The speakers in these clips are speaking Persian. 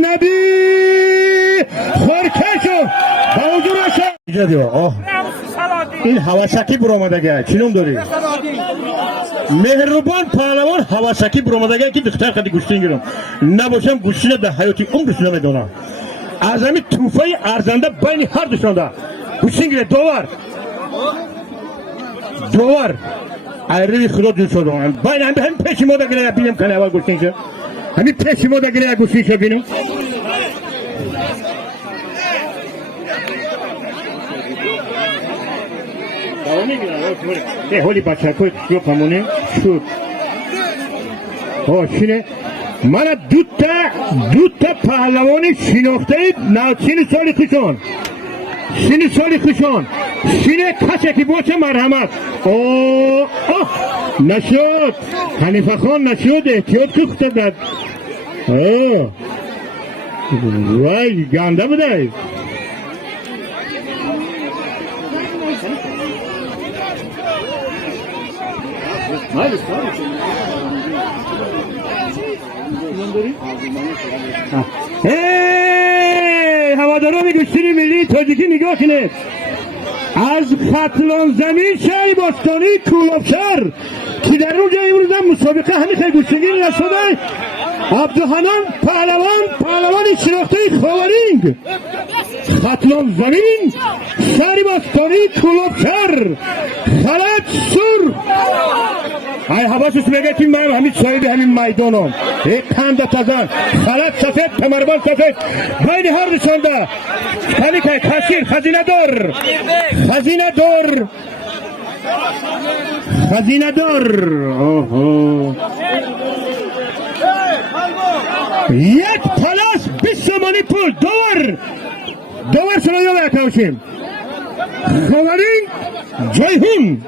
نبی خورکشو با حضور شد اینجا دیو این هواشکی برآمدگه چی نام داری؟ مهربان پهلوان هواشکی برآمدگه که دختر خدی گوشتین گیرم نباشم گوشتین به حیاتی عمرش نمیدونم از همین توفه ارزنده بین هر دوشانده گوشتین گیره دوار ایروی خدا جون شدم بین همین پیشی ما دگره بینیم کنه اول گوشتین شد همین پیشی ما دگره گوشتین شد بینیم هولی بچه کوی جو پامونه شد شینه من دو تا پهلوانی شناخته چین سالی خوشون شینه کسی که باشه مرحمت نشد حنیفه خان نشد احتیاط که خود داد وای گنده بوده هواداران گوشتین ملی تاجیکی نگاه کنید از ختلان زمین شهر باستانی کولابشهر که در اونجا امروز مسابقه همین خیلی گوشتگیری نشده عبدالحنان پهلوان شناخته خاورینگ ختلان زمین شهر باستانی کولابشهر خلط سر ای حواسش میگه که من همین صاحب همین میدانم یک خنده تازن خلط سفید کمربند سفید بین هر دوشانده خالی که کشیر خزینه دار یک پلاس 20 تومانی پول دوار شما یا بکوشیم خاورین جایهون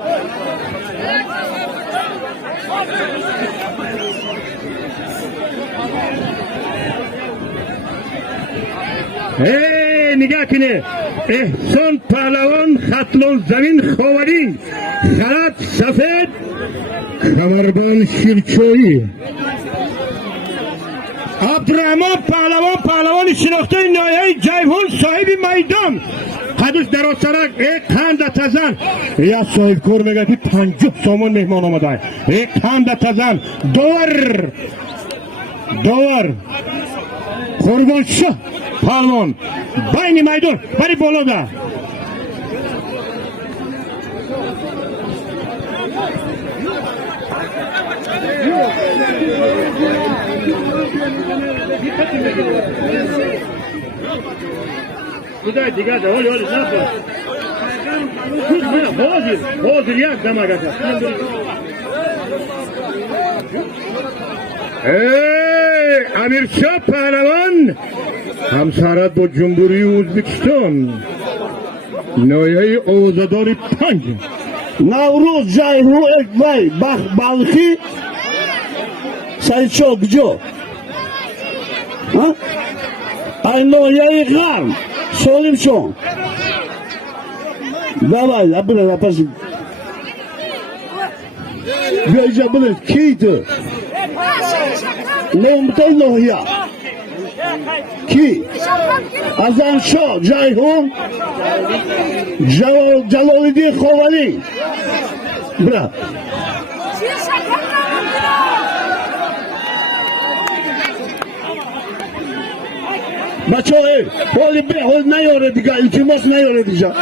نگاه کنه احسان پهلوان ختلان زمین خاورین خلط سفید کمربند شیرچایی عبدالرحمن پهلوان شناخته نایه جیهون صاحب میدان قدوش در سرک یک خنده تزن یا صاحب کور میگه که 50 سامان مهمان آمده یک خنده تزن دوار قربان شه پهلوان بین میدان بری بالا ده بودای دیگه ده هولی نفر بازir یک دمه گذاشت امیرشاه پهلوان همسرت با جمهوری ازبکستان نایه آزاداری 5 نوروز جایهو اکبای بلخی سایچو گجو این نایه غرم سولیم شون давай абыра пас بیایجا بلد کی تو نمتای نویا کی ازانشو جایهون جلالدین خوانی برا بچه های حالی به حال نیاره دیگه التماس نیاره دیگه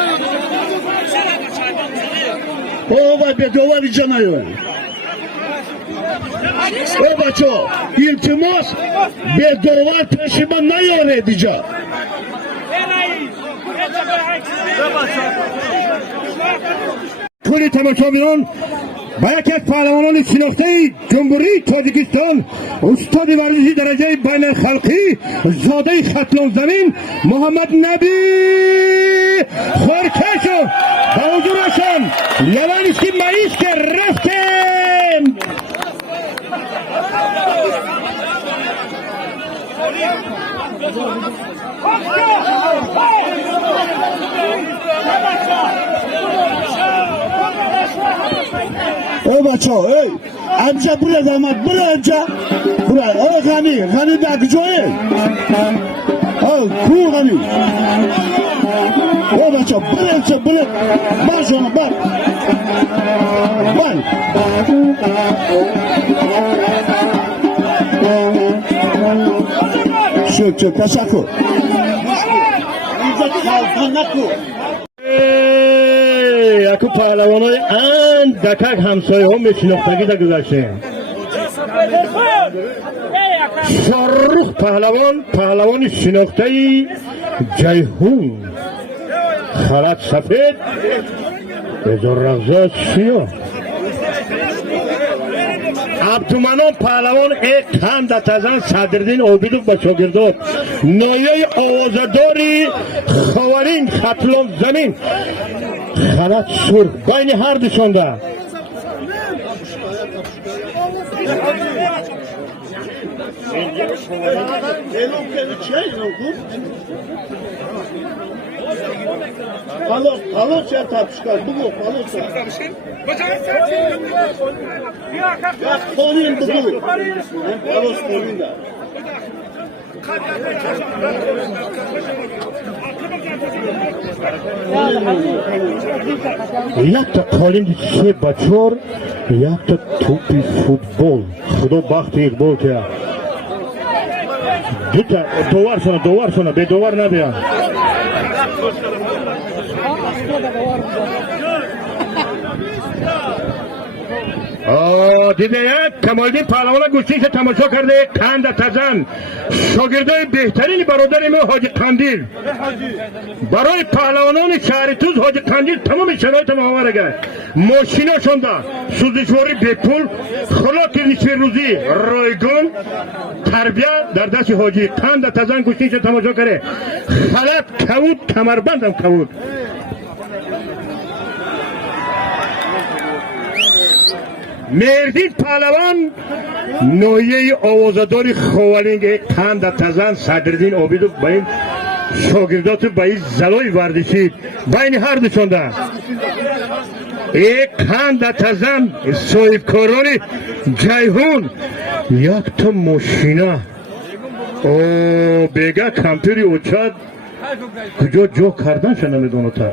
وای به دوار اینجا نیاره بچه ها التماس به دوار پیش من نیاره دیگه کلی تماشاگران با یکی از پهلوانان شناخته جمهوری تاجیکستان استاد ورزشی درجه بین الخلقی زاده ختلان زمین محمد نبی خورکشو با حضورشان یلانیش که مریض که رفتیم بچه ها امشا برای داماد برای امشا برای او غنی در کجایی او کو غنی او بچه برای امشا برای باش اونو باش باش شو تشکر اینجا خالفان نکن یکو پهلوانای دکک همسایه ها میشناختگی در گذاشته شاروخ پهلوان شناخته جیهون خلط سفید ازار رغزه سیاه عبدالمنان پهلوان یک کند تزن صدردین عابدوف با شاگردات نایه آوازداری خوارین خطلان زمین خلط سرخ بین هر دوشانده Palos ya tapışkar, bu palos ya. Ya konin bu. Palos konin da. یک تا قالین سه بچور یک تا توپی فوتبال خدا بخت اقبال که دو تا دوار سونه به دوار نبیان دیده یک کمالدین پهلوان گوشتیش تماشا کرده کند تزن شاگردای بهترین برادر ما حاجی قندیل برای پهلوانان شهر توز حاجی قندیل تمام شرایط آورده ماشیناشون دا سوزشواری بپول خلاق نیچه روزی رایگان تربیه در دست حاجی کند تزن گوشتیش تماشا کرده خلط کود کمربند هم کود مردین پهلوان نویه آوازداری خوالینگ کند تزن صدردین عابدوف با این شاگردات با این زلای ورزشی بین هر دوشانده یک کند تزن صاحبکاران جیهون یک تا ماشینه او بگه کمپیری اوچاد کجا جا کردن شده نمیدونه تا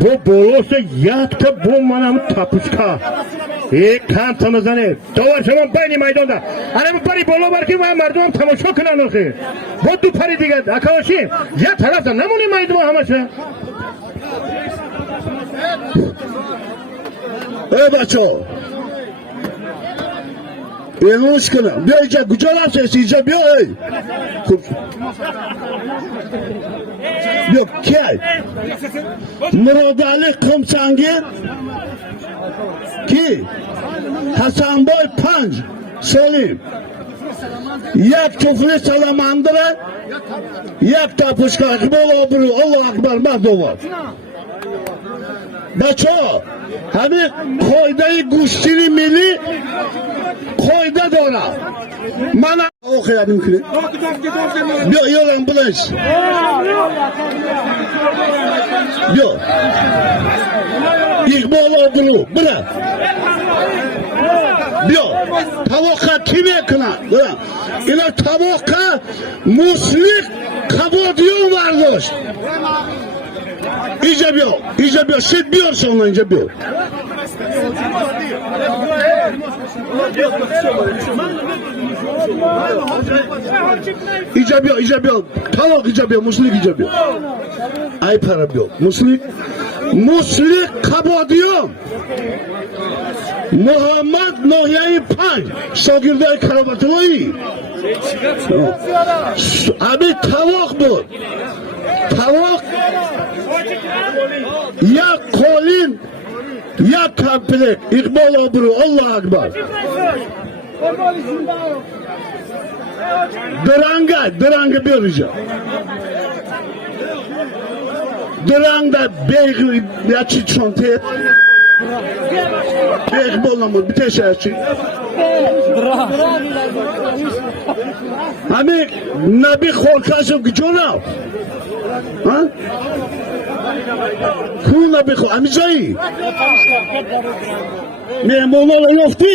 با بالاست یک تا با منم تپوشکا یک کند تا نزنه دوار شما بین میدان ده الان پری بالا برکی و مردم هم تماشا کنن آخه با دو پری دیگه اکاوشی یه طرف ده نمونی میدان همشه ای بچه اینوش کنم بیا اینجا کجا رفت اینجا بیا ای بیا کی مراد علی قمچنگی کی حسن بای 5 سلیم یک توفلی سلامندره یک تپوشکا اقبال آبرو الله اکبر مردوار بچه ها همین قایده گوشتین ملی قایده داره من اوخیدیم کنه بیا یادم بلنش بیا اقبال آبرو بله بیا توقع کی میکنه اینا توقع مسلیق قبادیون برداشت اینجا بیا شد بیار شما اینجا بیا اینجا بیا طلاق اینجا بیا مسلیق اینجا بیا ای پرا بیا مسلیق قبادیون محمد ناحیه 5 شاگردای کرامت‌اللهی همین توق بود توق یک قالین یک کمپلیت اقبال آبرو الله اکبر درنگ بیار اینجا درنگ در بیگ یا چی چونته اقبال نمود بیتش هرچی همین نبی خورکاشو گجونا کون نبی خور همین جایی mehmonlar yoktu.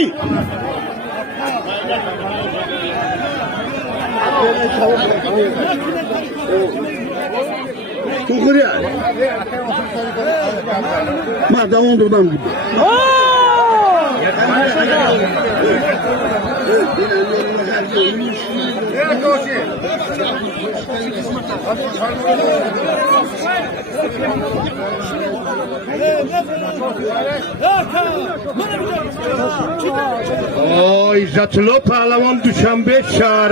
Tukur ya. Ma da ondan gibi. Oy İzzatlı Pahlavon Düşenbe şar.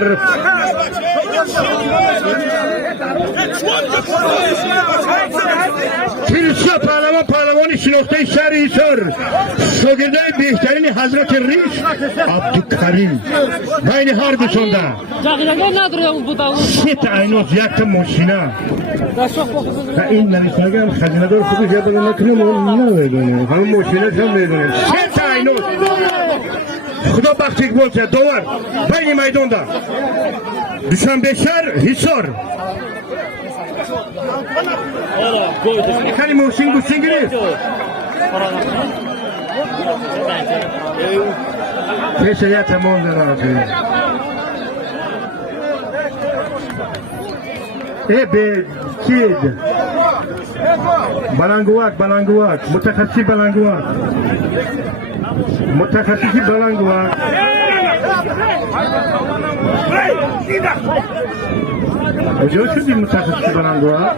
Kirsa Pahlavon için noktayı şerhi sor. Şogirde Bihter'in Hazreti Reis Abdülkarim. Bayni harbi sonda. Şet aynot yaktı moşina. Ve inler İsmail Hazinador Kudu Jabal Nakrim onu ne verdin? Ham moşina sen verdin. Şet aynot. Xudo baxtik bo'lsa dovar bayni maydonda Dushanbeshar Hisor qani Muhsin Gusingini Pesaya tamam razı Ebe kid Balanguak mutakassi Balanguak متخصصی بلنگوار کجا شدی متخصصی بلنگوار